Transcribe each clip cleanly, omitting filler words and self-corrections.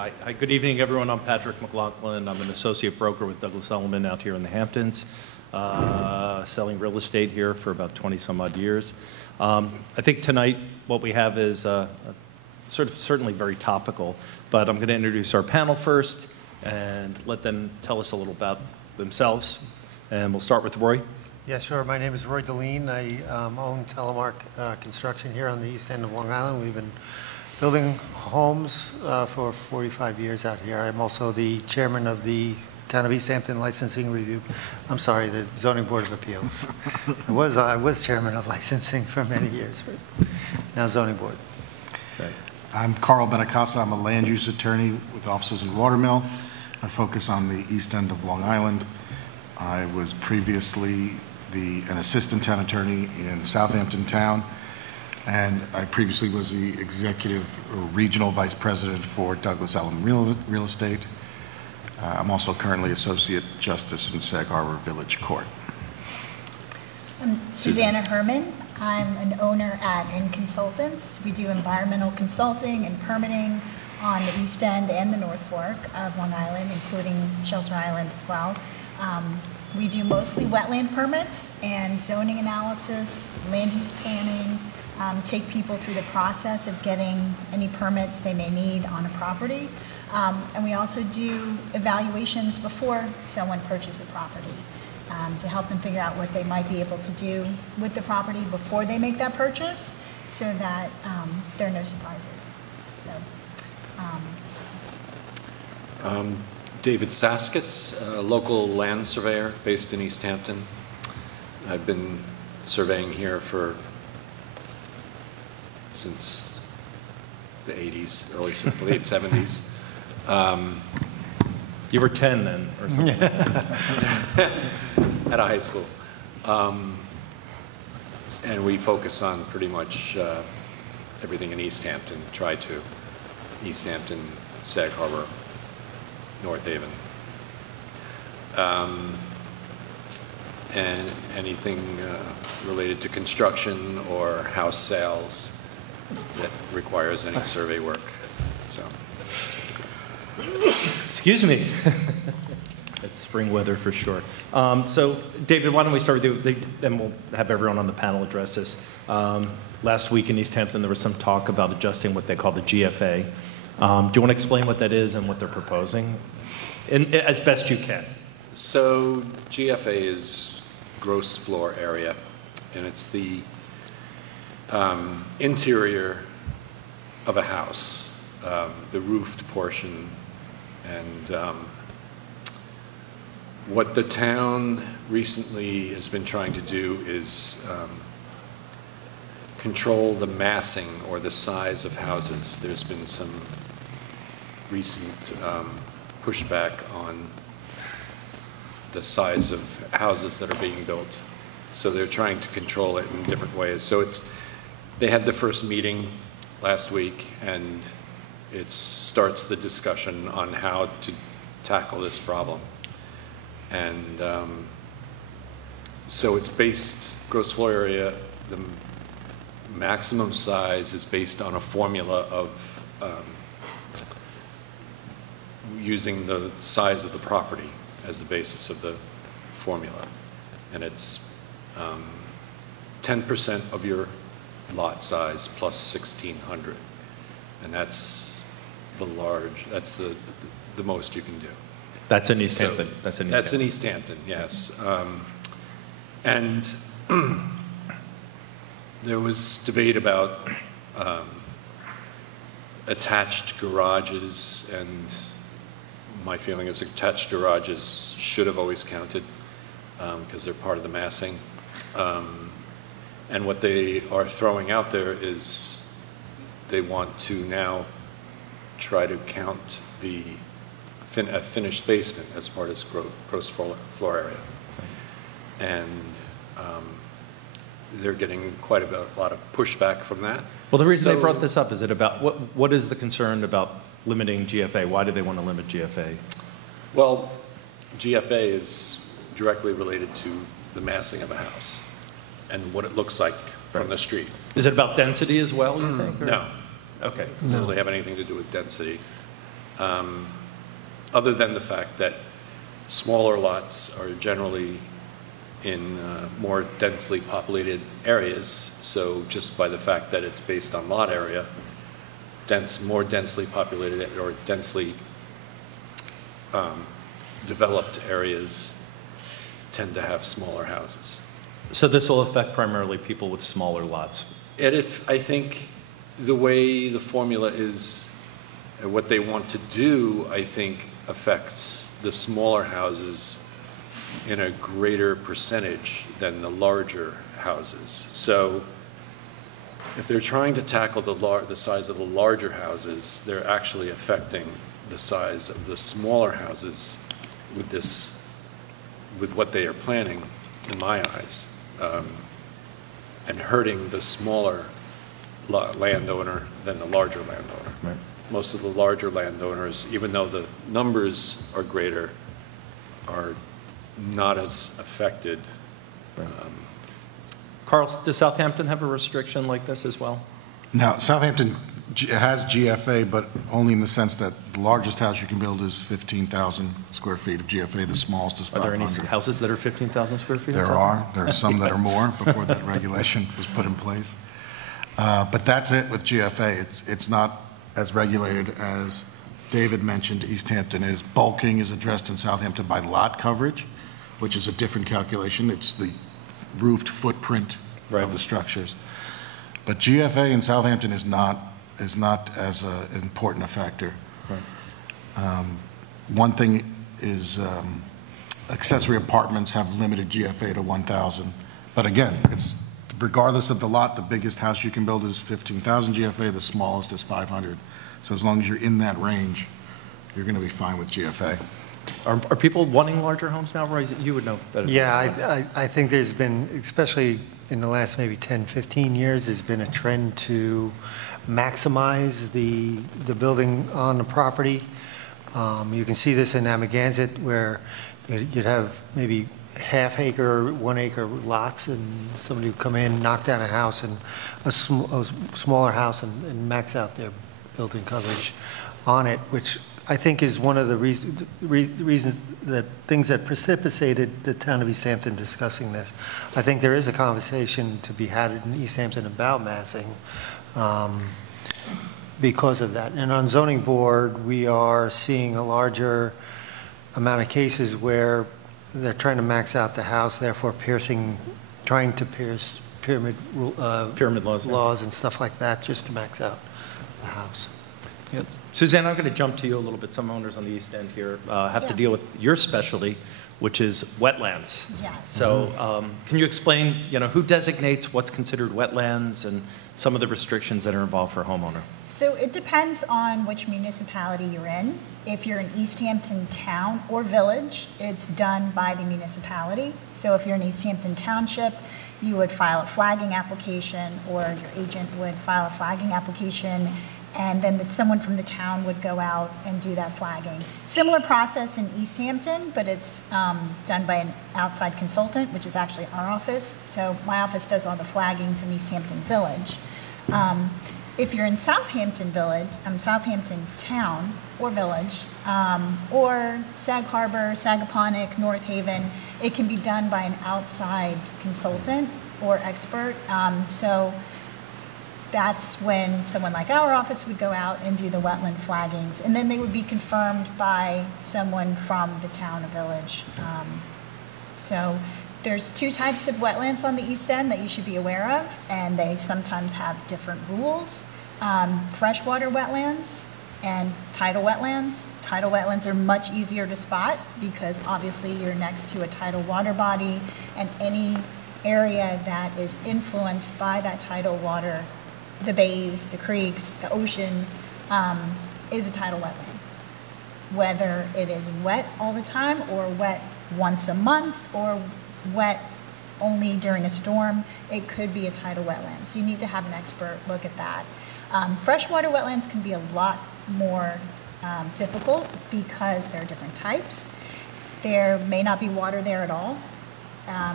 Hi, good evening, everyone. I'm Patrick McLaughlin. I'm an associate broker with Douglas Elliman out here in the Hamptons, selling real estate here for about 20-some odd years. I think tonight what we have is certainly very topical, but I'm going to introduce our panel first and let them tell us a little about themselves. And we'll start with Roy. Yeah, sure. My name is Roy Dalene. I own Telemark Construction here on the east end of Long Island. We've been building homes for 45 years out here. I'm also the chairman of the Town of East Hampton Licensing Review. I'm sorry, the Zoning Board of Appeals. I was chairman of licensing for many years, but now Zoning Board. Okay. I'm Carl Benincasa. I'm a land use attorney with offices in Watermill. I focus on the east end of Long Island. I was previously an assistant town attorney in Southampton Town, and I previously was the executive or regional vice president for Douglas Elliman Real Estate. I'm also currently associate justice in Sag Harbor Village Court. I'm Susanna Herrmann. I'm an owner at N Consultants. We do environmental consulting and permitting on the East End and the North Fork of Long Island, including Shelter Island as well. We do mostly wetland permits and zoning analysis, land use planning, take people through the process of getting any permits they may need on a property. And we also do evaluations before someone purchases a property to help them figure out what they might be able to do with the property before they make that purchase so that there are no surprises. So, David Saskas, a local land surveyor based in East Hampton. I've been surveying here since the 80s, late 70s. You were 10 then, or something. At a high school. And we focus on pretty much everything in East Hampton, East Hampton, Sag Harbor, North Haven. And anything related to construction or house sales that requires any survey work. So, excuse me. It's spring weather for sure. So, David, why don't we start with you, then we'll have everyone on the panel address this. Last week in East Hampton, there was some talk about adjusting what they call the GFA. Do you want to explain what that is and what they're proposing, as best you can? So, GFA is gross floor area, and it's the interior of a house, the roofed portion, and what the town recently has been trying to do is control the massing or the size of houses. There's been some recent pushback on the size of houses that are being built. So they're trying to control it in different ways. So they had the first meeting last week, and it starts the discussion on how to tackle this problem. And so it's based, gross floor area, the maximum size is based on a formula of using the size of the property as the basis of the formula. And it's 10% of your lot size plus 1,600. And that's the most you can do. That's in East Hampton. That's in East Hampton, yes. And there was debate about attached garages, and my feeling is attached garages should have always counted because they're part of the massing. And what they are throwing out there is they want to now try to count the finished basement as part of gross floor area. And they're getting quite a lot of pushback from that. Well, the reason they brought this up is what is the concern about limiting GFA? Why do they want to limit GFA? Well, GFA is directly related to the massing of a house and what it looks like from the street. Is it about density as well, you think? Or? No. Okay. It doesn't really have anything to do with density. other than the fact that smaller lots are generally in more densely populated areas. So just by the fact that it's based on lot area, more densely populated or densely developed areas tend to have smaller houses. So this will affect primarily people with smaller lots. And I think the way the formula is, what they want to do, I think affects the smaller houses in a greater percentage than the larger houses. So if they're trying to tackle the size of the larger houses, they're actually affecting the size of the smaller houses with what they are planning, in my eyes, and hurting the smaller landowner than the larger landowner. Right. Most of the larger landowners, even though the numbers are greater, are not as affected. Right. Carl, does Southampton have a restriction like this as well? Now, Southampton has GFA, but only in the sense that the largest house you can build is 15,000 square feet of GFA, the smallest is 500. Are there any houses that are 15,000 square feet? There are. There are some that are more before that regulation was put in place. But that's it with GFA. It's not as regulated as David mentioned East Hampton is. Bulking is addressed in Southampton by lot coverage, which is a different calculation. It's the roofed footprint of the structures. But GFA in Southampton is not as important a factor. Right. One thing is accessory apartments have limited GFA to 1,000. But again, it's regardless of the lot, the biggest house you can build is 15,000 GFA, the smallest is 500. So as long as you're in that range, you're going to be fine with GFA. Are people wanting larger homes now, Roy? You would know better. Yeah, I think there's been, especially in the last maybe 10, 15 years, there's been a trend to maximize the building on the property. You can see this in Amagansett, where you'd have maybe half-acre, 1-acre lots, and somebody would come in, knock down a house, and a smaller house, and max out their building coverage on it, which I think is one of the reasons things that precipitated the town of East Hampton discussing this. I think there is a conversation to be had in East Hampton about massing because of that. And on zoning board, we are seeing a larger amount of cases where they're trying to max out the house, therefore trying to pierce pyramid laws and stuff like that, just to max out the house. Yes. Susanna, I'm going to jump to you a little bit. Some owners on the East End here have to deal with your specialty, which is wetlands. Yes. So can you explain, who designates what's considered wetlands and some of the restrictions that are involved for a homeowner? So it depends on which municipality you're in. If you're in East Hampton town or village, it's done by the municipality. So if you're in East Hampton Township, you would file a flagging application, or your agent would file a flagging application, and then someone from the town would go out and do that flagging. Similar process in East Hampton, but it's done by an outside consultant, which is actually our office. So my office does all the flaggings in East Hampton Village. If you're in Southampton Village, Southampton Town or Village, or Sag Harbor, Sagaponack, North Haven, it can be done by an outside consultant or expert. So that's when someone like our office would go out and do the wetland flaggings, and then they would be confirmed by someone from the town or village. So there's two types of wetlands on the East End that you should be aware of, and they sometimes have different rules. Freshwater wetlands and tidal wetlands. Tidal wetlands are much easier to spot because obviously you're next to a tidal water body, and any area that is influenced by that tidal water, the bays, the creeks, the ocean, is a tidal wetland. Whether it is wet all the time or wet once a month or wet only during a storm, it could be a tidal wetland. So you need to have an expert look at that. Freshwater wetlands can be a lot more difficult because there are different types. There may not be water there at all,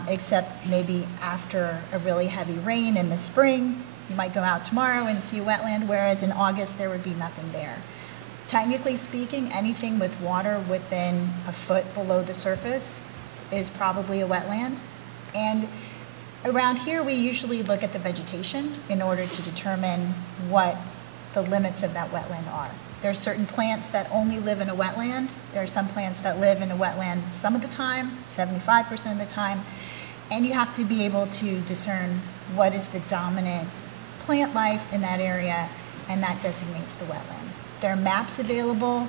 except maybe after a really heavy rain in the spring. You might go out tomorrow and see a wetland, whereas in August there would be nothing there. Technically speaking, anything with water within a foot below the surface is probably a wetland. And around here, we usually look at the vegetation in order to determine what the limits of that wetland are. There are certain plants that only live in a wetland. There are some plants that live in a wetland some of the time, 75% of the time. And you have to be able to discern what is the dominant plant life in that area, and that designates the wetland. There are maps available.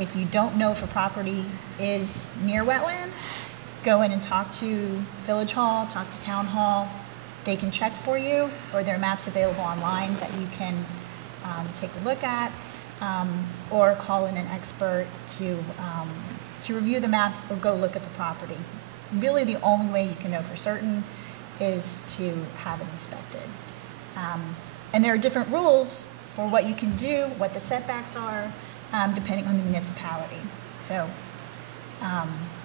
If you don't know if a property is near wetlands, go in and talk to Village Hall, talk to Town Hall. They can check for you, or there are maps available online that you can take a look at, or call in an expert to review the maps or go look at the property. Really, the only way you can know for certain is to have it inspected. And there are different rules for what you can do, what the setbacks are, depending on the municipality. So,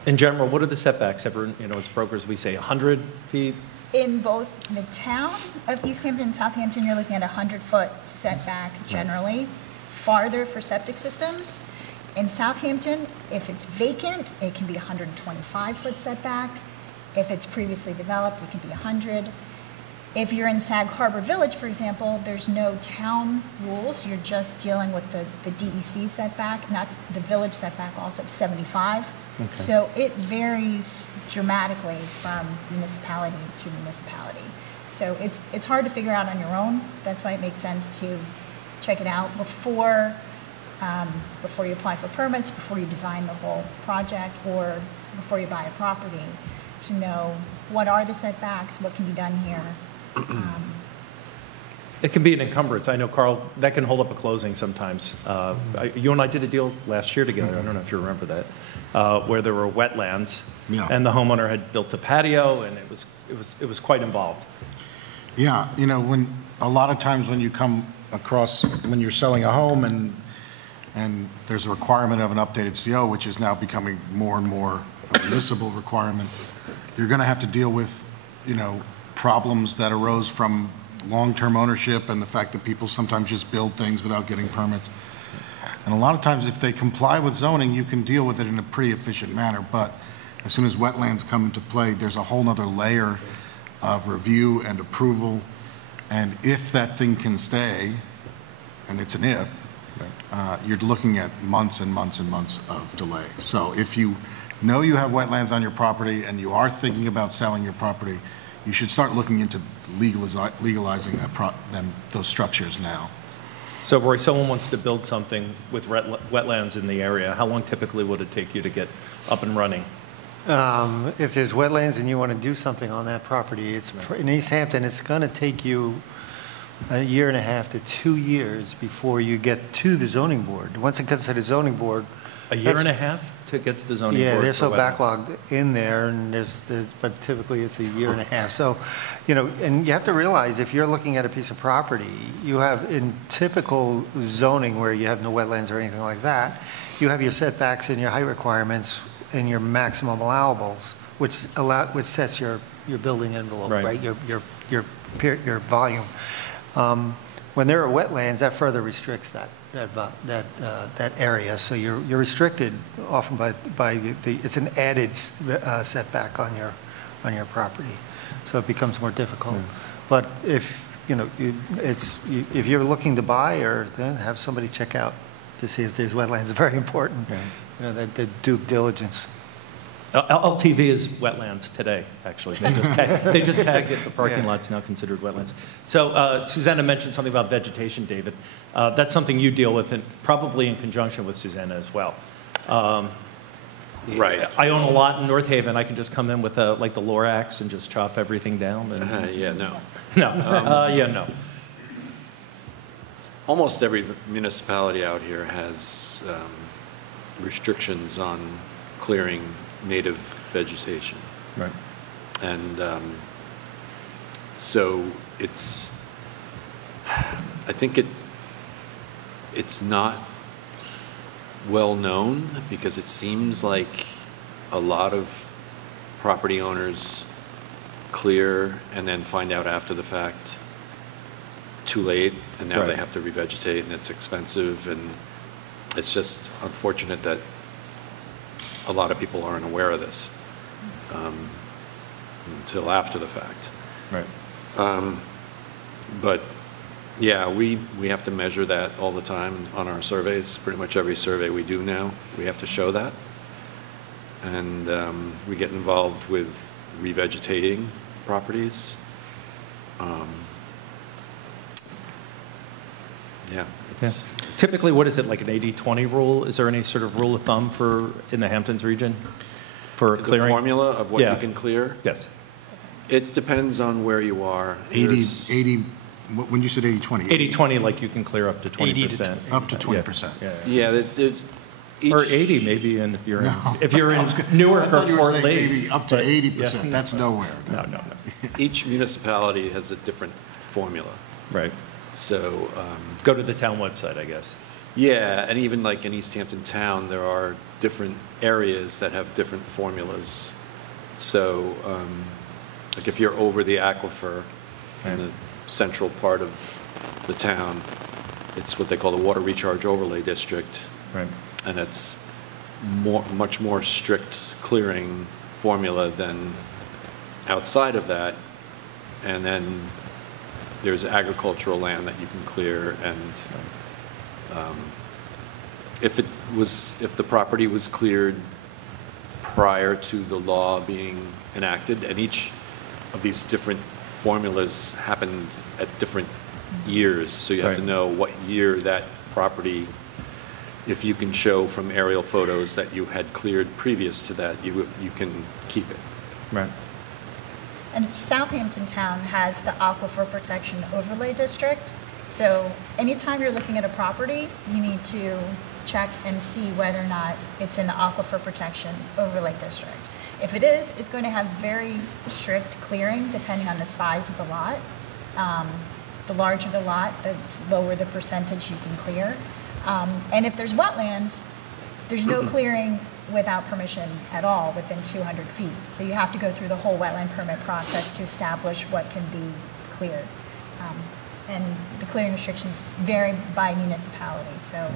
In general, what are the setbacks? As brokers, we say 100 feet. in both the town of East Hampton and Southampton, you're looking at a 100-foot setback generally, farther for septic systems. In Southampton, if it's vacant, it can be a 125-foot setback. If it's previously developed, it can be 100. If you're in Sag Harbor Village, for example, there's no town rules. You're just dealing with the DEC setback, not the village setback, also 75. Okay. So it varies dramatically from municipality to municipality. So it's hard to figure out on your own. That's why it makes sense to check it out before you apply for permits, before you design the whole project, or before you buy a property, to know what are the setbacks, what can be done here. It can be an encumbrance. I know, Carl, that can hold up a closing sometimes. You and I did a deal last year together, I don't know if you remember that, where there were wetlands, Yeah. and the homeowner had built a patio, and it was quite involved. Yeah, when a lot of times when you come across, when you're selling a home and there's a requirement of an updated CO, which is now becoming more and more a municipal requirement, you're going to have to deal with, problems that arose from long-term ownership and the fact that people sometimes just build things without getting permits. And a lot of times, if they comply with zoning, you can deal with it in a pretty efficient manner. But as soon as wetlands come into play, there's a whole nother layer of review and approval. And if that thing can stay, and it's an if, you're looking at months and months and months of delay. So if you know you have wetlands on your property and you are thinking about selling your property, you should start looking into legalizing those structures now. So, Roy, someone wants to build something with wetlands in the area. How long typically would it take you to get up and running? If there's wetlands and you want to do something on that property, in East Hampton, it's going to take you a year and a half to 2 years before you get to the zoning board. Once it gets to the zoning board, A year and a half to get to the zoning board? yeah, they're so for wetlands? backlogged in there, and but typically it's a year and a half. So, and you have to realize, if you're looking at a piece of property, you have, in typical zoning where you have no wetlands or anything like that, you have your setbacks and your height requirements and your maximum allowables, which sets your building envelope, right? Your volume. When there are wetlands, that further restricts that area. So you're restricted often by it's an added setback on your property. So it becomes more difficult. But if if you're looking to buy, or then have somebody check out to see if there's wetlands, it's very important. That the due diligence. LTV is wetlands today, actually. They just tagged it. The parking lot's now considered wetlands. So Susanna mentioned something about vegetation, David. That's something you deal with, and probably in conjunction with Susanna as well. Right. I own a lot in North Haven. I can just come in with like the Lorax and just chop everything down. And, Yeah, no. No. Almost every municipality out here has restrictions on clearing native vegetation. Right. And so I think it's not well known, because it seems like a lot of property owners clear and then find out after the fact, too late, and now they have to revegetate, and it's expensive, and It's just unfortunate that a lot of people aren't aware of this until after the fact. Right. But yeah, we have to measure that all the time on our surveys. Pretty much every survey we do now, we have to show that. And we get involved with revegetating properties. Yeah, it's... Yeah. Typically, what is it, like an 80-20 rule? Is there any sort of rule of thumb for, in the Hamptons region, for clearing? The formula of what Yeah. you can clear? Yes. It depends on where you are. 80, when you said 80-20? 80-20, like you can clear up to 20%. Up to 20%. Yeah, each... Or 80 maybe, and if you're No. in Newark or Fort Lee. Maybe up to 80%. Yeah. That's nowhere. No. Each municipality has a different formula. Right. So, Go to the town website, I guess. yeah, and even like in East Hampton town, there are different areas that have different formulas. So, like if you're over the aquifer in the central part of the town, it's what they call the water recharge overlay district. Right. And it's much more strict clearing formula than outside of that. And then there's agricultural land that you can clear, and if the property was cleared prior to the law being enacted, and each of these different formulas happened at different years, so you have to know what year that property, if you can show from aerial photos that you had cleared previous to that, you can keep it. Right. And Southampton Town has the Aquifer Protection Overlay District. So anytime you're looking at a property, you need to check and see whether or not it's in the Aquifer Protection Overlay District. If it is, it's going to have very strict clearing depending on the size of the lot. The larger the lot, the lower the percentage you can clear. And if there's wetlands, there's no clearing without permission at all within 200 feet. So you have to go through the whole wetland permit process to establish what can be cleared. And the clearing restrictions vary by municipality, so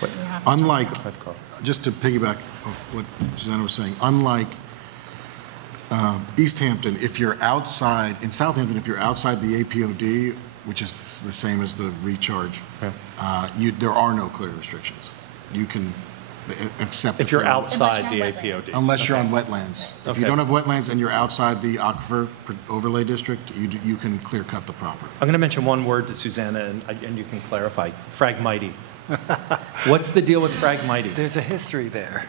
you have to Unlike, check it out. just to piggyback off what Susanna was saying, unlike East Hampton, if you're outside, in Southampton, if you're outside the APOD, which is the same as the recharge, there are no clear restrictions. You can accept If you're outside Unless the you're on APOD. wetlands. unless you're on wetlands. If you Okay. don't have wetlands and you're outside the aquifer overlay district, you can clear cut the property. I'm going to mention one word to Susanna, and you can clarify. Phragmite. What's the deal with Phragmite? There's a history there.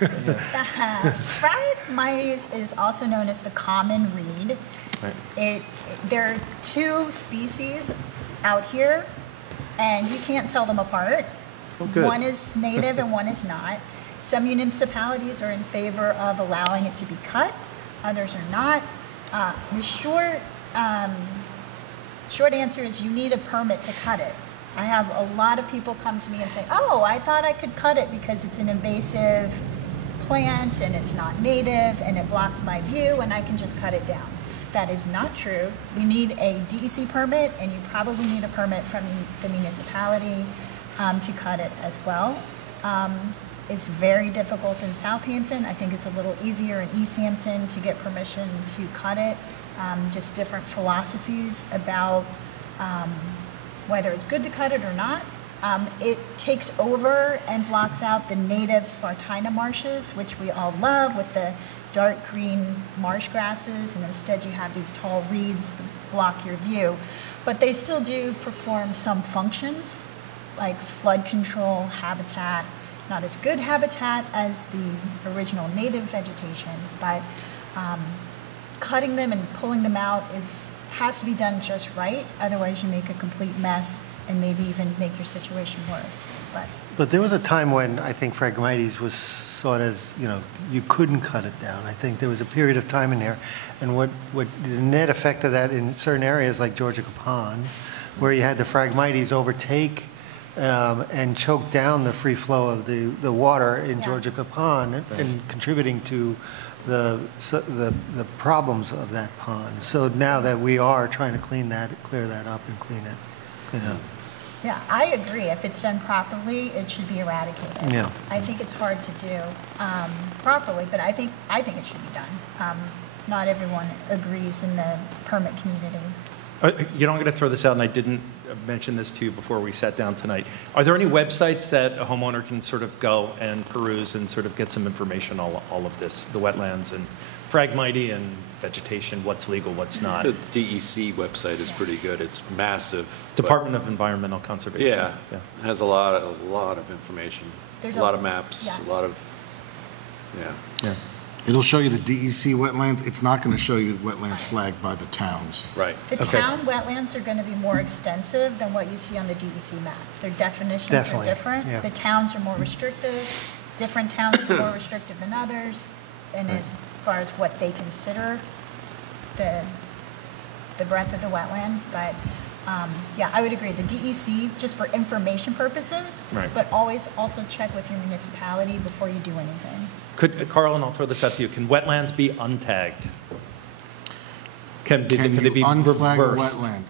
Phragmites is also known as the common reed. Right. There are two species out here, and you can't tell them apart. Oh, good. One is native and one is not. Some municipalities are in favor of allowing it to be cut, others are not. The short answer is you need a permit to cut it. I have a lot of people come to me and say, oh, I thought I could cut it because it's an invasive plant and it's not native and it blocks my view and I can just cut it down. That is not true. You need a DEC permit, and you probably need a permit from the municipality to cut it as well. It's very difficult in Southampton. I think it's a little easier in East Hampton to get permission to cut it. Just different philosophies about whether it's good to cut it or not. It takes over and blocks out the native Spartina marshes, which we all love, with the dark green marsh grasses, and instead you have these tall reeds that block your view. But they still do perform some functions, like flood control, habitat. Not as good habitat as the original native vegetation, but cutting them and pulling them out has to be done just right. Otherwise, you make a complete mess and maybe even make your situation worse. But there was a time when I think Phragmites was sought as, you couldn't cut it down. I think there was a period of time in there. And what the net effect of that in certain areas like Georgia Pond, where you had the Phragmites overtake and choke down the free flow of the water in Georgia Pond and contributing to the problems of that pond. So now that we are trying to clear that up and clean it up. Yeah, I agree. If it's done properly, it should be eradicated. Yeah. I think it's hard to do properly, but I think it should be done. Not everyone agrees in the permit community. You know, I'm going to throw this out, and I didn't mention this to you before we sat down tonight. Are there any websites that a homeowner can sort of go and peruse and sort of get some information on all of this, the wetlands and Fragmity and vegetation, what's legal, what's not? The DEC website is pretty good. It's massive. but- Department of Environmental Conservation. Yeah, it has a lot of information, There's a lot of maps, yes. a lot of, Yeah. It'll show you the DEC wetlands. It's not going to show you wetlands flagged by the towns. right. The Okay. town wetlands are going to be more extensive than what you see on the DEC maps. Their definitions Definitely, are different. yeah. The towns are more restrictive. Different towns are more restrictive than others. And as far as what they consider the breadth of the wetland, but yeah, I would agree. The DEC, just for information purposes, Right. but always also check with your municipality before you do anything. Carl, and I'll throw this out to you, can wetlands be untagged? Can they Can be you unflag a reversed? wetland?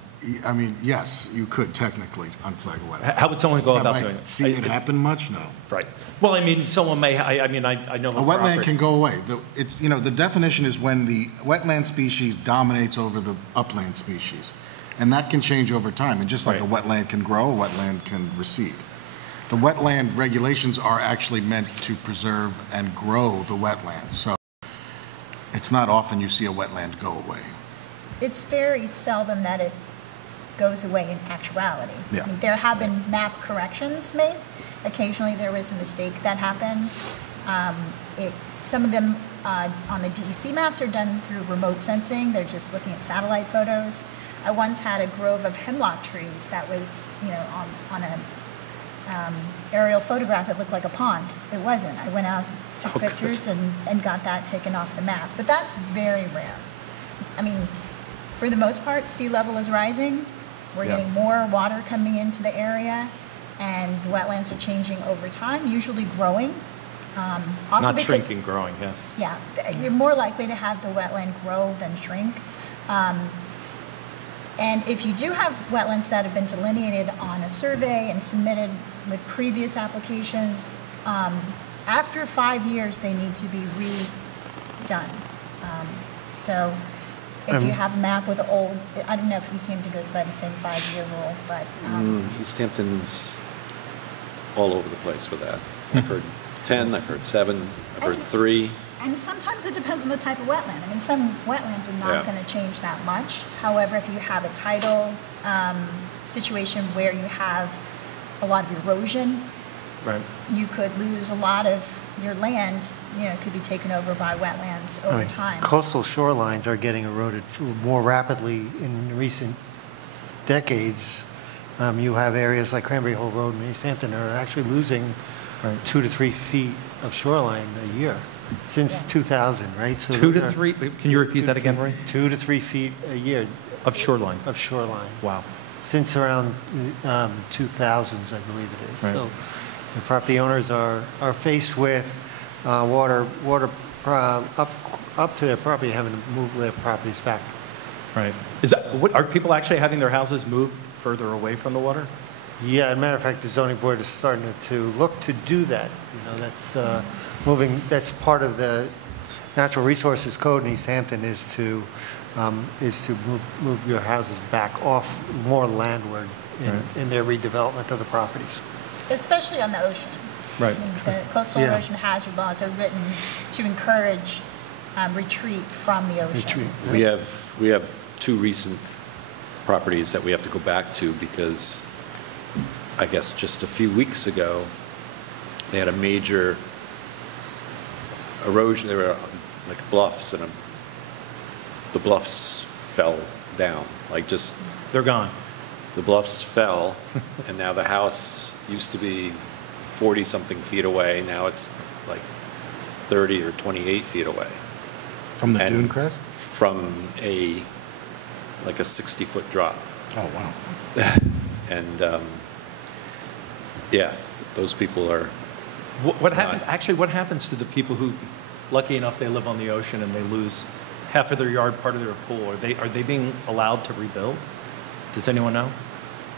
I mean, yes, you could technically unflag a wetland. How would someone go about doing Have I it? seen it happen much? No. Right. Well, I mean, someone may, I mean, I know. A wetland can go away. It's, you know, the definition is when the wetland species dominates over the upland species. And that can change over time. And just like a Right. wetland can grow, a wetland can recede. The wetland regulations are actually meant to preserve and grow the wetlands. So it's not often you see a wetland go away. It's very seldom that it goes away in actuality. Yeah. I mean, there have been map corrections made. Occasionally there was a mistake that happened. Some of them on the DEC maps are done through remote sensing. They're just looking at satellite photos. I once had a grove of hemlock trees that was, you know, on a aerial photograph. It looked like a pond. It wasn't. I went out, took pictures, and got that taken off the map. But that's very rare. I mean, for the most part, sea level is rising. We're Yeah. getting more water coming into the area, and wetlands are changing over time, usually growing. Often Not because- shrinking, growing, yeah. Yeah, you're more likely to have the wetland grow than shrink. And if you do have wetlands that have been delineated on a survey and submitted with previous applications, after 5 years, they need to be redone. So if you have a map with old, I don't know if East Hampton goes by the same 5-year rule, but East Hampton's all over the place with that. I've heard 10, I've heard 7, I've heard 3. and sometimes it depends on the type of wetland. I mean, some wetlands are not Yeah. going to change that much. However, if you have a tidal situation where you have a lot of erosion, Right. you could lose a lot of your land, you know, could be taken over by wetlands over Right. time. Coastal shorelines are getting eroded more rapidly in recent decades. You have areas like Cranberry Hole Road and East Hampton are actually losing 2 to 3 feet of shoreline a year since Yeah. 2000, right? So 2 those to are 3, can you repeat that again, Roy? 2 to 3 feet a year Of shoreline? of shoreline. Wow. Since around 2000s, I believe it is. Right. So the property owners are faced with water up to their property, having to move their properties back. Right. Is that, are people actually having their houses moved further away from the water? Yeah, as a matter of fact, the zoning board is starting to look to do that. You know, that's moving, that's part of the Natural Resources Code in East Hampton is to move your houses back off more landward in their redevelopment of the properties. Especially on the ocean. Right. I mean, the coastal Yeah. erosion hazard laws are written to encourage retreat from the ocean. Retreat. We have 2 recent properties that we have to go back to because I guess just a few weeks ago, they had a major erosion. There were like bluffs and the bluffs fell down, like just They're gone. the bluffs fell and now the house used to be 40-something feet away. Now it's like 30 or 28 feet away. From the And dune crest? From like a 60-foot drop. Oh, wow. And yeah, those people are, What happens, actually, what happens to the people who, lucky enough, they live on the ocean and they lose half of their yard, part of their pool? Are they being allowed to rebuild? Does anyone know?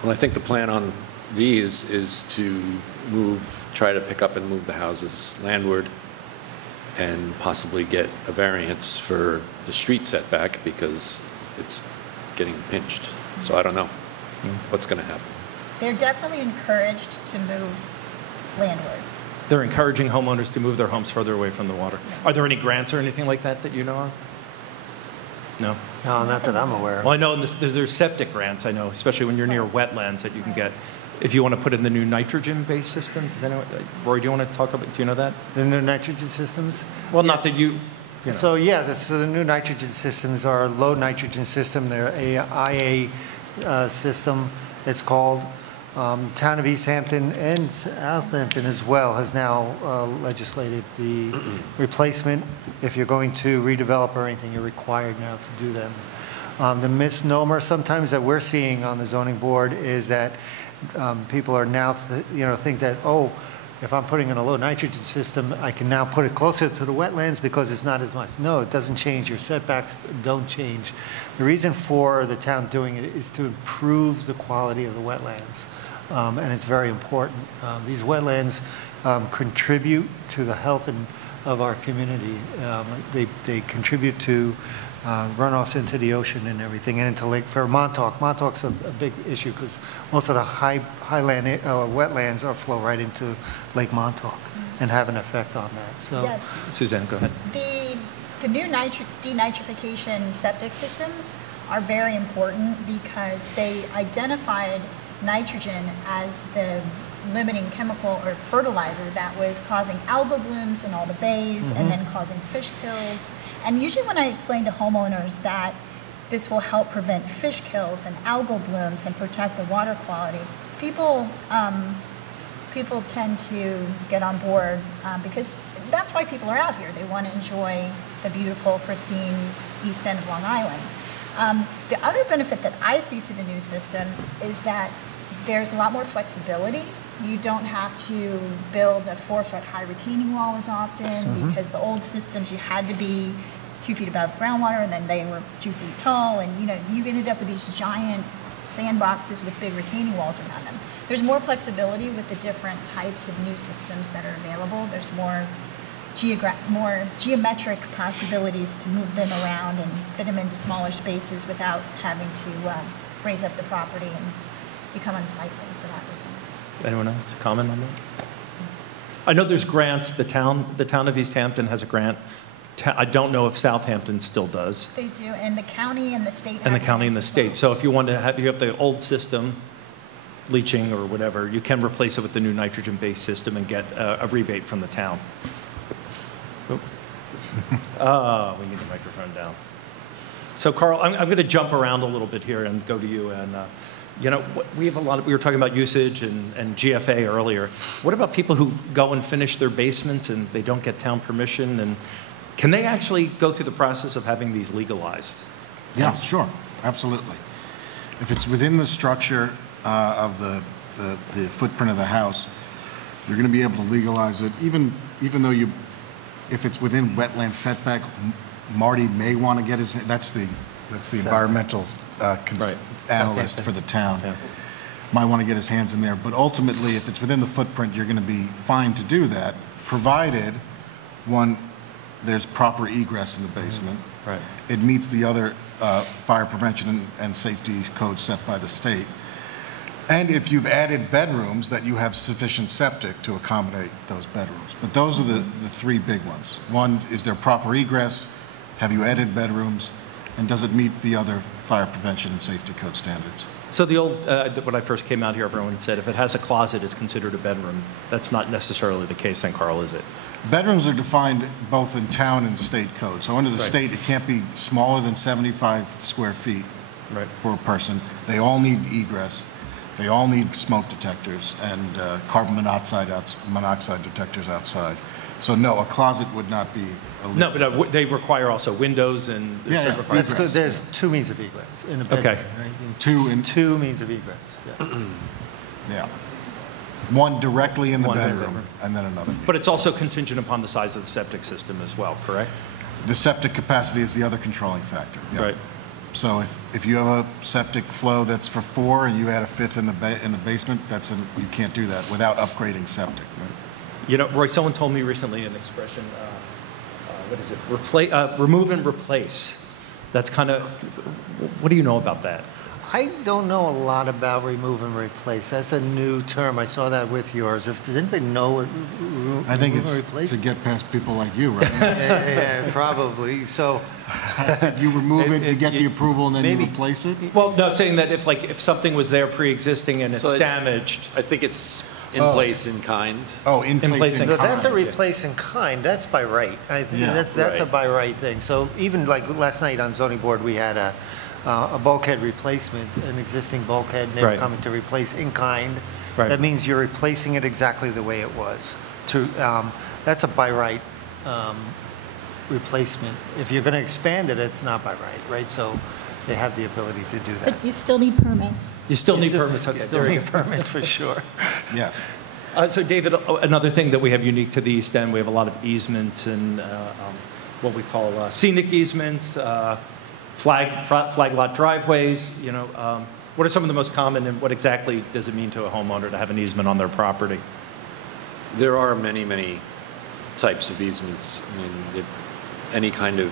well, I think the plan on these is to try to pick up and move the houses landward and possibly get a variance for the street setback because it's getting pinched. So I don't know what's going to happen. They're definitely encouraged to move landward. They're encouraging homeowners to move their homes further away from the water. Are there any grants or anything like that that you know of? No? No, not that I'm aware of. Well, I know there's septic grants, I know, especially when you're near wetlands that you can get, if you want to put in the new nitrogen-based system. Does anyone, Rory, do you want to talk about, do you know that? The new nitrogen systems? Well, not that you know. So yeah, so the new nitrogen systems are low nitrogen system. They're IA system, it's called. Town of East Hampton and Southampton as well has now legislated the replacement. If you're going to redevelop or anything, you're required now to do them. The misnomer sometimes that we're seeing on the zoning board is that people are now, think that, oh, if I'm putting in a low nitrogen system, I can now put it closer to the wetlands because it's not as much. No, it doesn't change. Your setbacks don't change. The reason for the town doing it is to improve the quality of the wetlands. And it's very important. These wetlands contribute to the health of our community. They contribute to runoffs into the ocean and everything, and into Lake for Montauk. Montauk's a big issue because most of the highland wetlands flow right into Lake Montauk and have an effect on that. So, Yeah. Suzanne, go ahead. The new denitrification septic systems are very important because they identified nitrogen as the limiting chemical or fertilizer that was causing algal blooms in all the bays and then causing fish kills. And usually when I explain to homeowners that this will help prevent fish kills and algal blooms and protect the water quality, people tend to get on board because that's why people are out here. They want to enjoy the beautiful, pristine east end of Long Island. The other benefit that I see to the new systems is that there's a lot more flexibility. You don't have to build a 4-foot high retaining wall as often because the old systems you had to be 2 feet above groundwater and then they were 2 feet tall, and you ended up with these giant sandboxes with big retaining walls around them. There's more flexibility with the different types of new systems that are available. There's more geometric possibilities to move them around and fit them into smaller spaces without having to raise up the property and become unsightly for that reason. Anyone else comment on that? I know there's grants. The town of East Hampton has a grant. I don't know if Southampton still does. They do, and the county and the state have And the county and the grants as state. well. So if you want to have, you have the old system, leaching or whatever, you can replace it with the new nitrogen-based system and get a rebate from the town. Oh, we need the microphone down. So Carl, I'm going to jump around a little bit here and go to you. And we have we were talking about usage and GFA earlier. What about people who go and finish their basements and they don't get town permission? And can they actually go through the process of having these legalized? Yeah, sure, absolutely. If it's within the structure of the footprint of the house, you're going to be able to legalize it, even though if it's within wetland setback. Marty may want to get his. That's the environmental analyst for the town. Yeah. Might want to get his hands in there, but ultimately, if it's within the footprint, you're going to be fine to do that, provided there's proper egress in the basement. Right. It meets the other fire prevention and safety codes set by the state. And if you've added bedrooms, that you have sufficient septic to accommodate those bedrooms. But those are the three big ones. One, is there proper egress? Have you added bedrooms? And does it meet the other fire prevention and safety code standards? So the old, when I first came out here, everyone said if it has a closet, it's considered a bedroom. That's not necessarily the case then, Carl, is it? Bedrooms are defined both in town and state code. So under the state, it can't be smaller than 75 square feet for a person. They all need egress. They all need smoke detectors and carbon monoxide detectors outside. So no, a closet would not be illegal. No, but they require also windows and... That's because there's two means of egress in a bedroom. Okay. Right? Two means of egress. Yeah. Yeah. One directly in the bedroom and then another. But it's also contingent upon the size of the septic system as well, correct? The septic capacity is the other controlling factor. Yeah. Right. So if you have a septic flow that's for 4 and you add a 5th in the basement, you can't do that without upgrading septic. Right? You know, Roy, someone told me recently an expression, what is it? Remove and replace. That's kind of, what do you know about that? I don't know a lot about remove and replace. That's a new term. I saw that with yours. Does anybody know what I think remove and it's replace? to get past people like you, right? Yeah, probably. So You remove it, you get the approval, and then you maybe- replace it? Well, no, saying that if something was there pre-existing and it's So damaged, I think it's in Oh. place in kind. Oh, in place place in no, in that's a kind. replace in kind. That's by right. I think Yeah, that's a right. by right thing. So even like last night on zoning board, we had a bulkhead replacement, an existing bulkhead, and they were Right. coming to replace in kind. Right. That means you're replacing it exactly the way it was. That's a by right replacement. If you're going to expand it, it's not by right, right? So they have the ability to do that. But you still need permits. you still need permits. You Okay, still there we need go. permits for sure. Yes. So David, another thing that we have unique to the East End, we have a lot of easements and what we call scenic easements, flag lot driveways, you know. What are some of the most common and what exactly does it mean to a homeowner to have an easement on their property? There are many, many types of easements. I mean, any kind of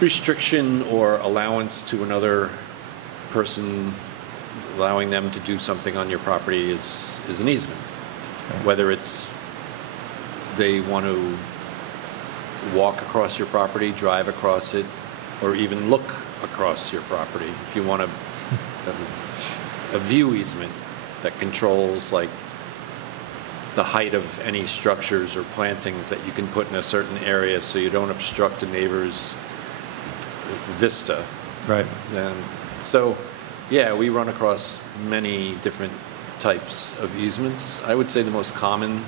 restriction or allowance to another person, allowing them to do something on your property is an easement. Whether it's they want to walk across your property, drive across it, or even look across your property. If you want a view easement that controls like the height of any structures or plantings that you can put in a certain area so you don't obstruct a neighbor's vista. Right. So, yeah, we run across many different types of easements. I would say the most common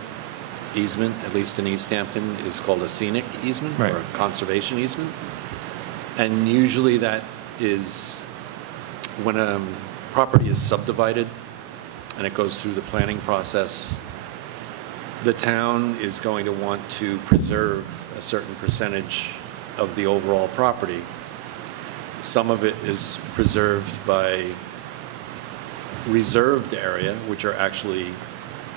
easement, at least in East Hampton, is called a scenic easement Right. or a conservation easement. And usually that is when a property is subdivided and it goes through the planning process, the town is going to want to preserve a certain percentage of the overall property. Some of it is preserved by reserved area, which are actually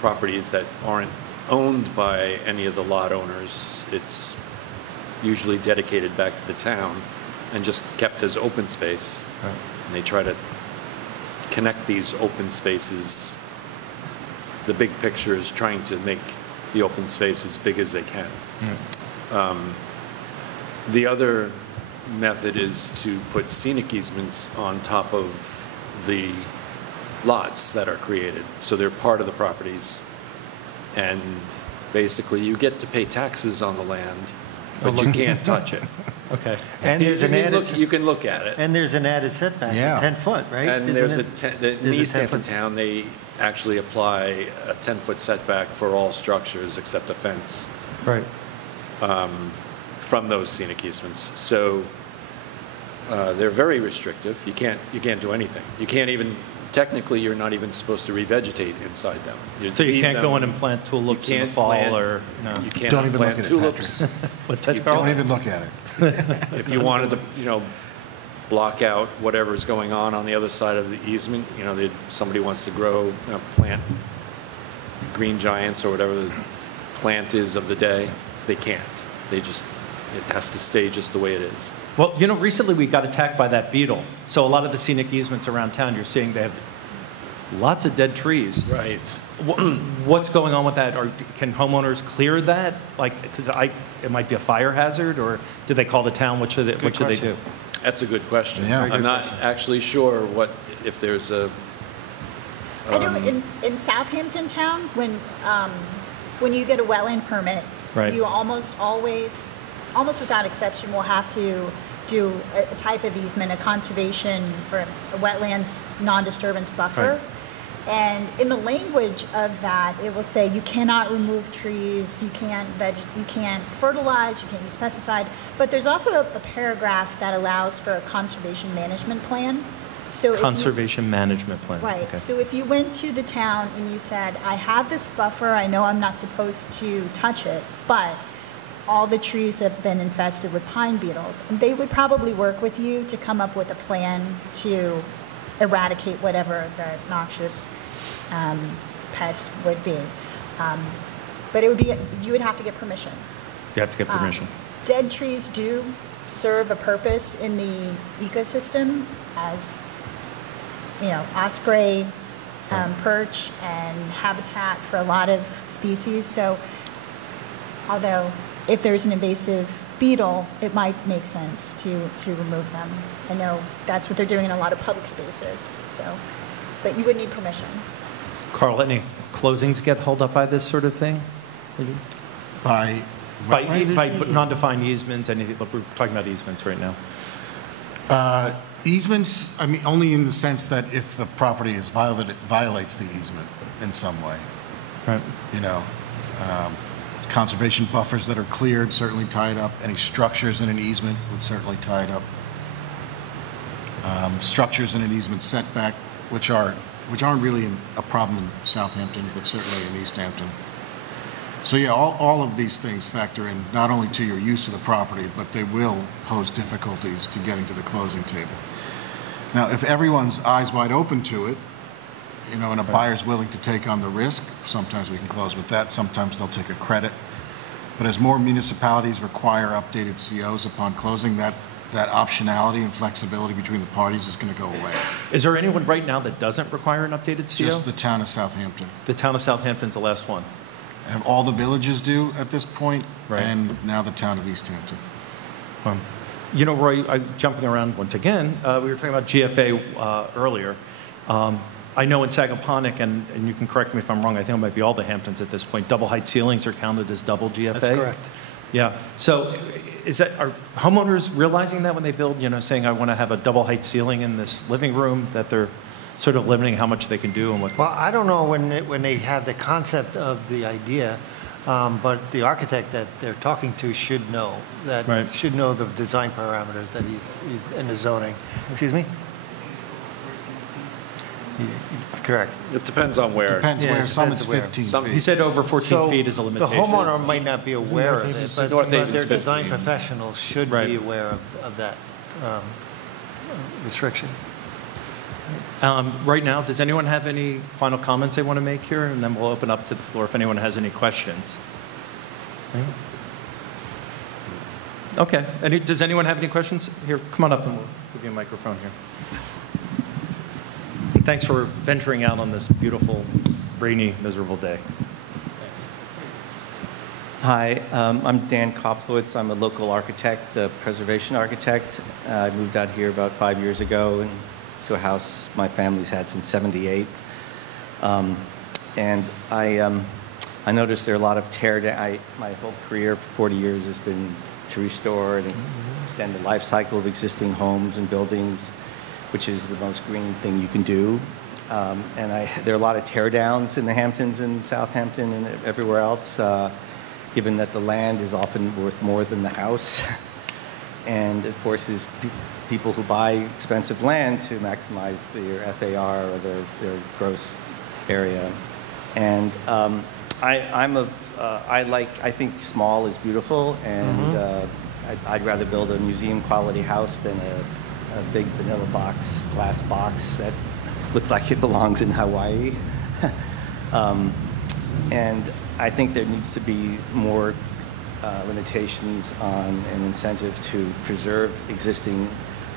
properties that aren't owned by any of the lot owners. It's usually dedicated back to the town and just kept as open space. Right. And they try to connect these open spaces. The big picture is trying to make the open space as big as they can. The other method is to put scenic easements on top of the lots that are created. So they're part of the properties. And basically you get to pay taxes on the land, but you can't touch it. Okay. And there's an added, You can look at it. and there's an added setback, Yeah. 10 foot, right? And Isn't there's it? in East 10 Hampton foot- Town, they actually apply a 10-foot setback for all structures except a fence Right. from those scenic easements. So they're very restrictive. You can't do anything. You can't even, technically, you're not even supposed to revegetate inside them. So you can't go in and plant tulips in the fall or, no? You Don't cannot even plant look at it, tulips. What's that, You Carl? Don't even look at it. If you wanted to, block out whatever's going on the other side of the easement, somebody wants to plant green giants or whatever the plant is of the day, they can't. It has to stay just the way it is. Well, recently we got attacked by that beetle. So a lot of the scenic easements around town, you're seeing they have lots of dead trees. Right. What's going on with that? Or can homeowners clear that? Because it might be a fire hazard, or do they call the town? What should they do? That's a good question. Yeah. Very I'm good not question. actually sure if there's a, I know in Southampton Town, when you get a wetland permit, Right. you almost always, almost without exception, will have to do a type of easement, a conservation or a wetlands non-disturbance buffer. Right. And in the language of that, it will say you cannot remove trees, you can't fertilize, you can't use pesticide. But there's also a paragraph that allows for a conservation management plan. So if you- Conservation management plan. Right, Okay. so if you went to the town and you said, I have this buffer, I know I'm not supposed to touch it, but all the trees have been infested with pine beetles. And they would probably work with you to come up with a plan to eradicate whatever the noxious pest would be. But it would be, you would have to get permission. You have to get permission. Dead trees do serve a purpose in the ecosystem as, you know, osprey, perch, and habitat for a lot of species. So although if there's an invasive beetle, it might make sense to remove them. I know that's what they're doing in a lot of public spaces, so, but you would need permission. Carl, any closings get held up by this sort of thing? By By wetland non-defined easements, anything, look, we're talking about easements right now. easements, I mean, only in the sense that if the property is violates the easement in some way. Right. You know, conservation buffers that are cleared certainly tie it up. Any structures in an easement would certainly tie it up. Structures in an easement setback, which aren't really a problem in Southampton, but certainly in East Hampton. So yeah, all of these things factor in not only to your use of the property, but they will pose difficulties to getting to the closing table. Now, if everyone's eyes wide open to it, you know, and a buyer's willing to take on the risk, sometimes we can close with that, sometimes they'll take a credit. But as more municipalities require updated COs upon closing, that optionality and flexibility between the parties is going to go away. Is there anyone right now that doesn't require an updated CO? Just the town of Southampton. The town of Southampton's the last one. And all the villages do at this point, Right. and now the town of East Hampton. You know, Roy, jumping around once again, we were talking about GFA earlier. I know in Sagaponack, and you can correct me if I'm wrong, I think it might be all the Hamptons at this point, double height ceilings are counted as double GFA? That's correct. Yeah. So are homeowners realizing that when they build, you know, saying I want to have a double height ceiling in this living room, that they're sort of limiting how much they can do and what? Well, I don't know when they have the concept of the idea, but the architect that they're talking to should know that, Right. should know the design parameters that he's in the zoning. Excuse me? It's correct. It depends on where. Depends Yeah, where, it some depends it's where. 15 Some- feet. He said over 14 feet is a limitation. The homeowner might not be aware of it, but North Haven's their 15. design professionals should Right. be aware of that restriction. Right now, does anyone have any final comments they want to make here? And then we'll open up to the floor if anyone has any questions. Okay. Does anyone have any questions? Here, come on up and we'll give you a microphone here. Thanks for venturing out on this beautiful, rainy, miserable day. Hi, I'm Dan Koplowitz. I'm a local architect, a preservation architect. I moved out here about 5 years ago and to a house my family's had since '78. And I noticed there are a lot of tear down. My whole career for 40 years has been to restore and extend the life cycle of existing homes and buildings, which is the most green thing you can do. And there are a lot of tear downs in the Hamptons and Southampton and everywhere else, given that the land is often worth more than the house. And it forces people who buy expensive land to maximize their FAR or their gross area. And I think small is beautiful, and I'd rather build a museum quality house than a big vanilla box, glass box that looks like it belongs in Hawaii. And I think there needs to be more limitations on an incentive to preserve existing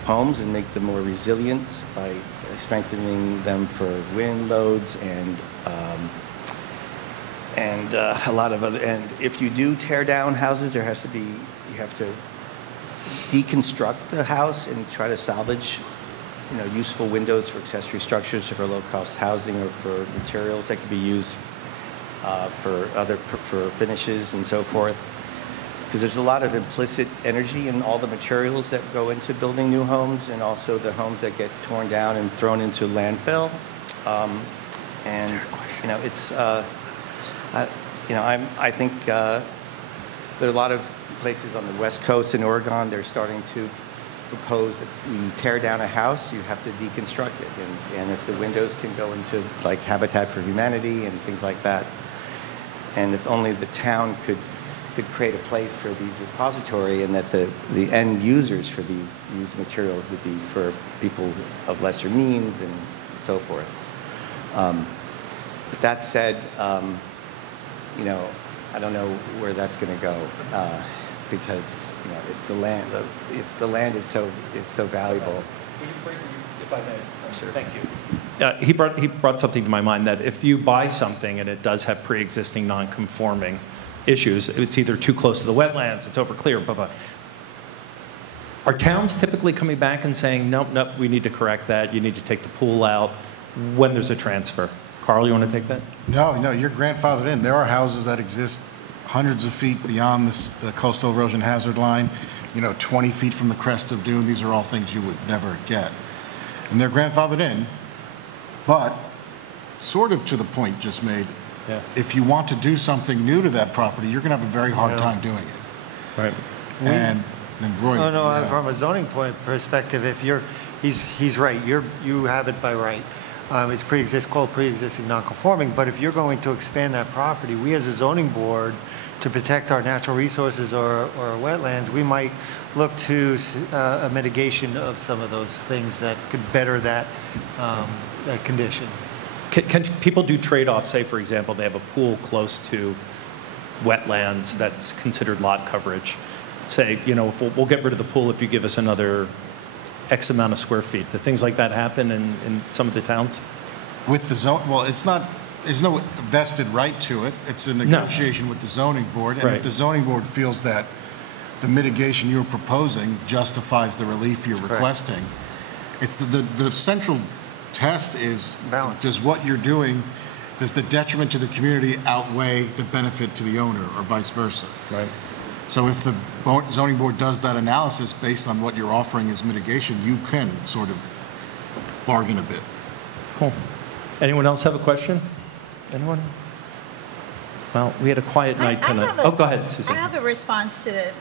homes and make them more resilient by strengthening them for wind loads and a lot of other. And if you do tear down houses, you have to deconstruct the house and try to salvage, useful windows for accessory structures or for low-cost housing or for materials that could be used for finishes and so forth. Because there's a lot of implicit energy in all the materials that go into building new homes, and also the homes that get torn down and thrown into landfill. I think there are a lot of places on the West Coast in Oregon. They're starting to propose that when you tear down a house, you have to deconstruct it, and if the windows can go into like Habitat for Humanity and things like that, and if only the town could could create a place for these repository, and that the end users for these used materials would be for people of lesser means and so forth. But that said, you know, I don't know where that's going to go because you know the land is so valuable. If I may, sure. Thank you. He brought something to my mind that if you buy something and it does have pre-existing non-conforming issues, it's either too close to the wetlands, it's over clear, blah, blah. Are towns typically coming back and saying, nope, nope, we need to correct that, you need to take the pool out when there's a transfer? Carl, you want to take that? No, you're grandfathered in. There are houses that exist hundreds of feet beyond the coastal erosion hazard line, you know, 20 feet from the crest of dune. These are all things you would never get. And they're grandfathered in, but sort of to the point just made, yeah. If you want to do something new to that property, you're going to have a very hard time doing it. Right. And Roy. No, from a zoning point perspective, if he's right. You have it by right. It's called pre-existing non-conforming. But if you're going to expand that property, we as a zoning board, to protect our natural resources or wetlands, we might look to a mitigation of some of those things that could better that condition. Can people do trade-offs? Say, for example, they have a pool close to wetlands that's considered lot coverage. Say, you know, if we'll get rid of the pool if you give us another X amount of square feet. Do things like that happen in some of the towns? With the zone, well, it's not, there's no vested right to it. It's a negotiation with the zoning board. And right. If the zoning board feels that the mitigation you're proposing justifies the relief you're requesting, it's the central test is balance. Does what you're doing, does the detriment to the community outweigh the benefit to the owner or vice versa? Right. So if the zoning board does that analysis based on what you're offering as mitigation, you can sort of bargain a bit. Cool. Anyone else have a question? Anyone? Well, we had a quiet night tonight. Oh, go ahead, Susanna. I have a response to the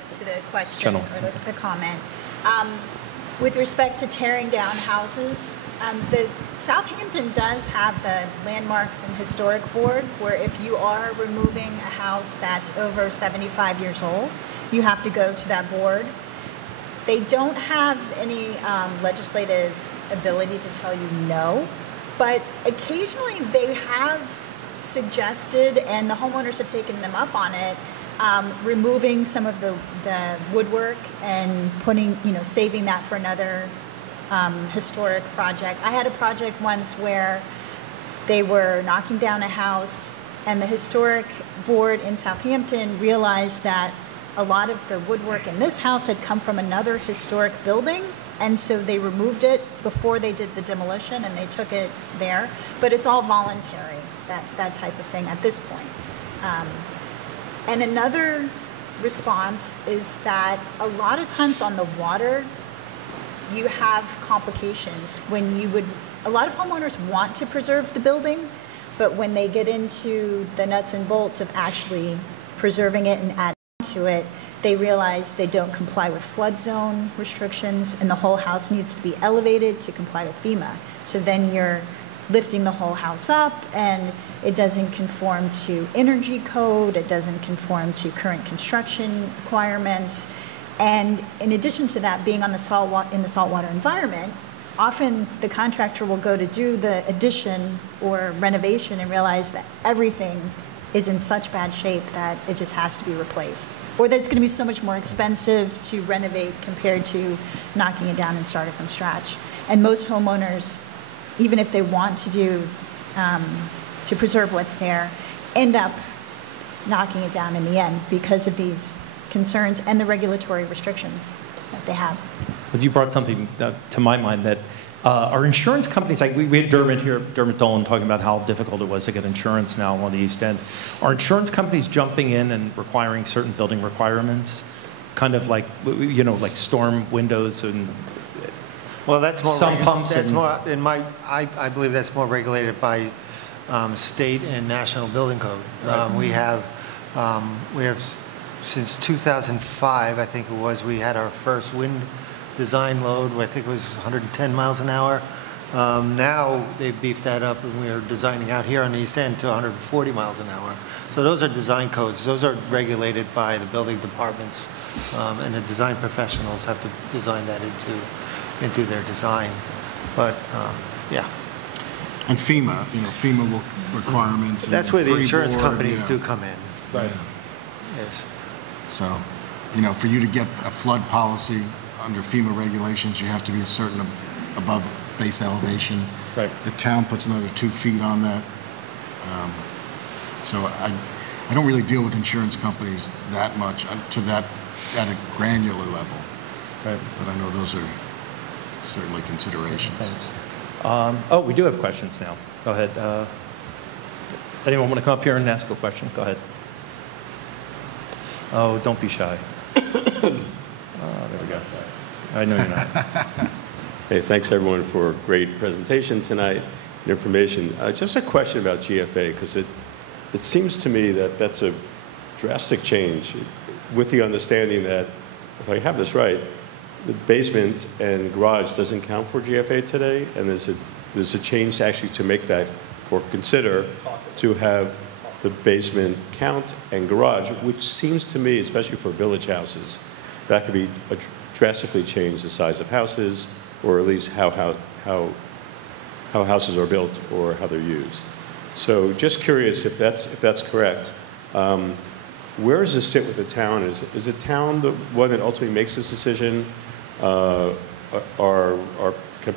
question Channel. or the comment. With respect to tearing down houses, the Southampton does have the Landmarks and Historic Board, where if you are removing a house that's over 75 years old, you have to go to that board. They don't have any legislative ability to tell you no, but occasionally they have suggested, and the homeowners have taken them up on it, removing some of the woodwork and putting, saving that for another historic project. I had a project once where they were knocking down a house, and the historic board in Southampton realized that a lot of the woodwork in this house had come from another historic building, and so they removed it before they did the demolition, and they took it there. But it's all voluntary, that type of thing at this point. And another response is that a lot of times on the water, you have complications. A lot of homeowners want to preserve the building, but when they get into the nuts and bolts of actually preserving it and adding to it, they realize they don't comply with flood zone restrictions, and the whole house needs to be elevated to comply with FEMA. So then you're lifting the whole house up, and it doesn't conform to energy code, it doesn't conform to current construction requirements. And in addition to that, being on the saltwater environment, often the contractor will go to do the addition or renovation and realize that everything is in such bad shape that it just has to be replaced, or that it's going to be so much more expensive to renovate compared to knocking it down and starting from scratch. And most homeowners, even if they want to do to preserve what's there, end up knocking it down in the end because of these concerns and the regulatory restrictions that they have. But you brought something to my mind that our insurance companies, like we had Dermot here, Dermot Dalene, talking about how difficult it was to get insurance now on the East End. Are insurance companies jumping in and requiring certain building requirements, kind of like, like storm windows and well, that's more some pumps? That's more I believe that's more regulated by state and national building code. Right. We have since 2005, I think it was, we had our first wind design load. I think it was 110 miles an hour. Now they've beefed that up, and we are designing out here on the East End to 140 miles an hour. So those are design codes. Those are regulated by the building departments, and the design professionals have to design that into their design. But yeah. And FEMA, FEMA requirements. That's where the insurance freeboard, companies do come in. Right. Yes. So, for you to get a flood policy under FEMA regulations, you have to be a certain above base elevation. Right. The town puts another 2 feet on that. So I don't really deal with insurance companies that much at a granular level. Right. But I know those are certainly considerations. Thanks. We do have questions now. Go ahead. Anyone want to come up here and ask a question? Go ahead. Oh, don't be shy. There we go. I know you're not. Hey, thanks everyone for a great presentation tonight and information. Just a question about GFA, because it seems to me that that's a drastic change with the understanding that, if I have this right, the basement and garage doesn't count for GFA today, and there's a change actually to make that, or consider to have the basement count and garage, which seems to me, especially for village houses, that could be drastically change the size of houses, or at least how houses are built or how they're used. So just curious if that's correct. Where does this sit with the town? Is the town the one that ultimately makes this decision? Can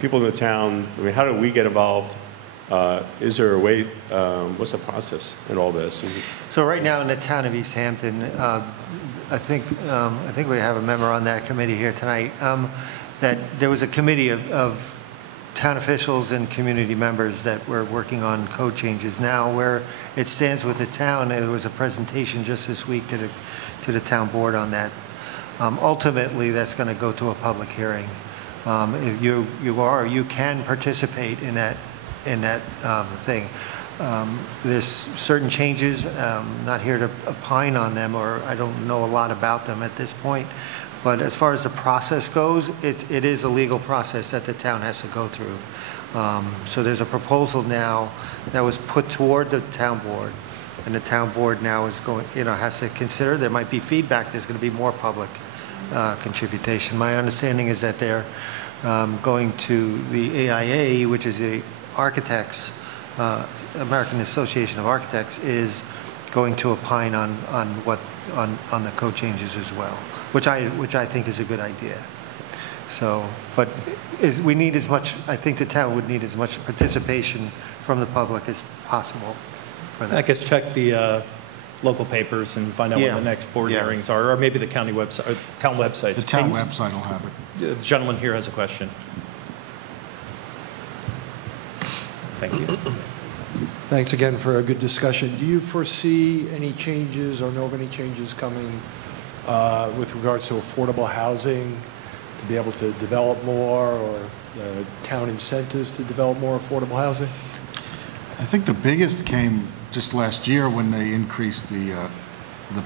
people in the town, how do we get involved? Is there a way, what's the process in all this? So right now in the town of East Hampton, I think we have a member on that committee here tonight, that there was a committee of town officials and community members that were working on code changes. Now where it stands with the town, there was a presentation just this week to the town board on that. Ultimately, that's going to go to a public hearing. If you can participate in that thing. There's certain changes. Not here to opine on them, or I don't know a lot about them at this point. But as far as the process goes, it is a legal process that the town has to go through. So there's a proposal now that was put toward the town board, and the town board now is going, has to consider. There might be feedback. There's going to be more public contribution. My understanding is that they're going to the AIA, which is the architects, American Association of Architects, is going to opine on the code changes as well, which I think is a good idea. So, but we need as much. I think the town would need as much participation from the public as possible for that. I guess check the local papers and find out when the next board hearings are, or maybe the county website, or town website. The town website will have it. The gentleman here has a question. Thank you. Thanks again for a good discussion. Do you foresee any changes or know of any changes coming with regards to affordable housing to be able to develop more, or town incentives to develop more affordable housing? I think the biggest came just last year when they increased the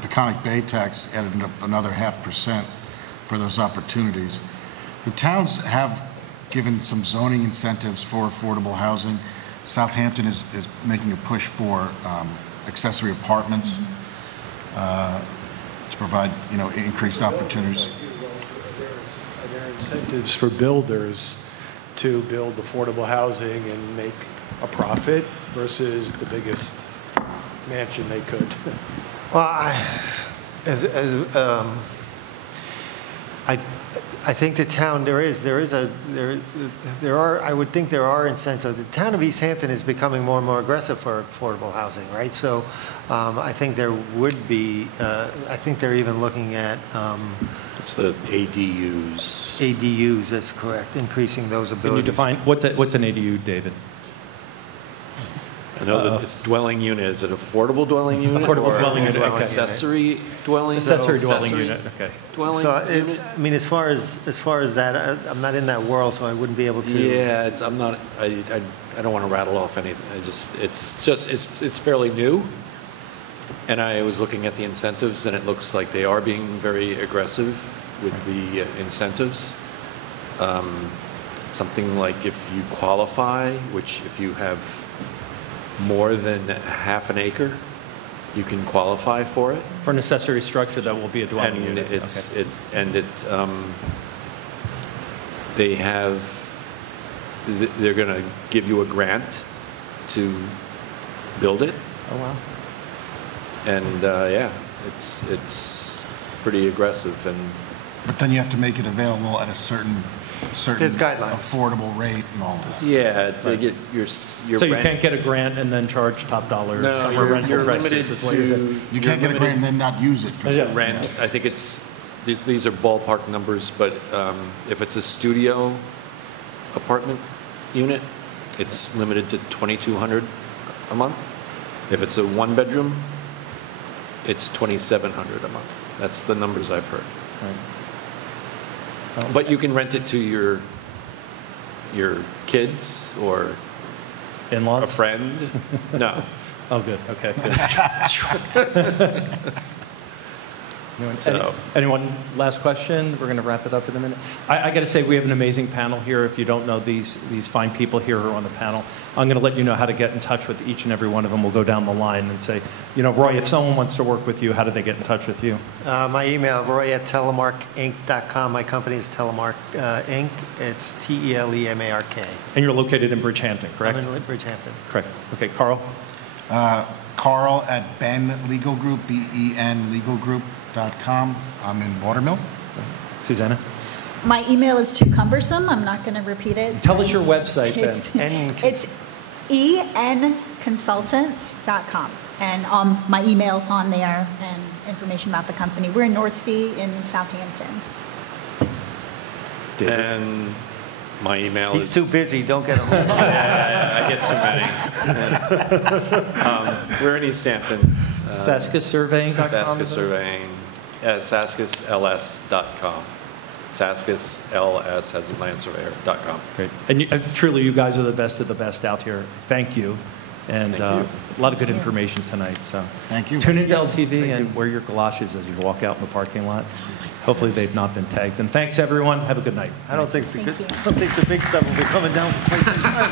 Peconic Bay tax, added up another 0.5% for those opportunities. The towns have given some zoning incentives for affordable housing. Southampton is making a push for accessory apartments to provide, increased opportunities. Are there incentives for builders to build affordable housing and make a profit versus the biggest mansion they could? Well, I think the town, I would think there are incentives. The town of East Hampton is becoming more and more aggressive for affordable housing, right? So I think there would be, I think they're even looking at It's the ADUs. ADUs, that's correct, increasing those Can abilities. you define, what's an ADU, David? I know that it's dwelling unit. Is it affordable dwelling unit? Affordable or dwelling unit, okay. Accessory dwelling? Accessory dwelling unit, okay. Dwelling So, unit? I mean, as far as that, I'm not in that world, so I wouldn't be able to. Yeah, I'm not, I don't want to rattle off anything. It's fairly new. And I was looking at the incentives, and it looks like they are being very aggressive with the incentives. Something like if you qualify, which if you have more than half an acre, you can qualify for it. For an accessory structure that will be a dwelling And unit? they're going to give you a grant to build it. Oh, wow. And yeah, it's pretty aggressive. And But then you have to make it available at a certain There's guidelines. affordable rate and all this. yeah, to get your So you can't get a grant and then charge top dollar No, summer rental you're prices? limited is what you're saying. to. You can't get a grant and then not use it for Yeah. something. Rent, I think these are ballpark numbers, but if it's a studio apartment unit, it's limited to $2,200 a month. If it's a one-bedroom, it's $2,700 a month. That's the numbers I've heard. Right. But you can rent it to your kids or a In-laws? friend. No. Oh, good, okay, good. Anyone, last question? We're going to wrap it up in a minute. I got to say, we have an amazing panel here. If you don't know these fine people here who are on the panel, I'm going to let you know how to get in touch with each and every one of them. We'll go down the line and say, Roy, if someone wants to work with you, how do they get in touch with you? My email, roy@telemarkinc.com. My company is Telemark Inc. It's Telemark. And you're located in Bridgehampton, correct? I'm in Bridgehampton. Correct. Okay, Carl? Carl at Ben Legal Group, BEN Legal Group.com. I'm in Watermill. Susanna? My email is too cumbersome. I'm not going to repeat it. Tell us your website then. It's enconsultants.com. And my email's on there and information about the company. We're in North Sea in Southampton. And my email He's is... too busy, don't get him. I get too many. We're in East Hampton. SaskasSurveying.com? Saskas Surveying, saskasls.com. Saskasls as in land surveyor.com. Great. And truly, you guys are the best of the best out here. Thank you. And Thank you. a lot of good information tonight. So Thank you. Tune into LTV and wear your galoshes as you walk out in the parking lot. Hopefully they've not been tagged. And thanks, everyone. Have a good night. I don't think Thank you. the big stuff will be coming down for quite some time.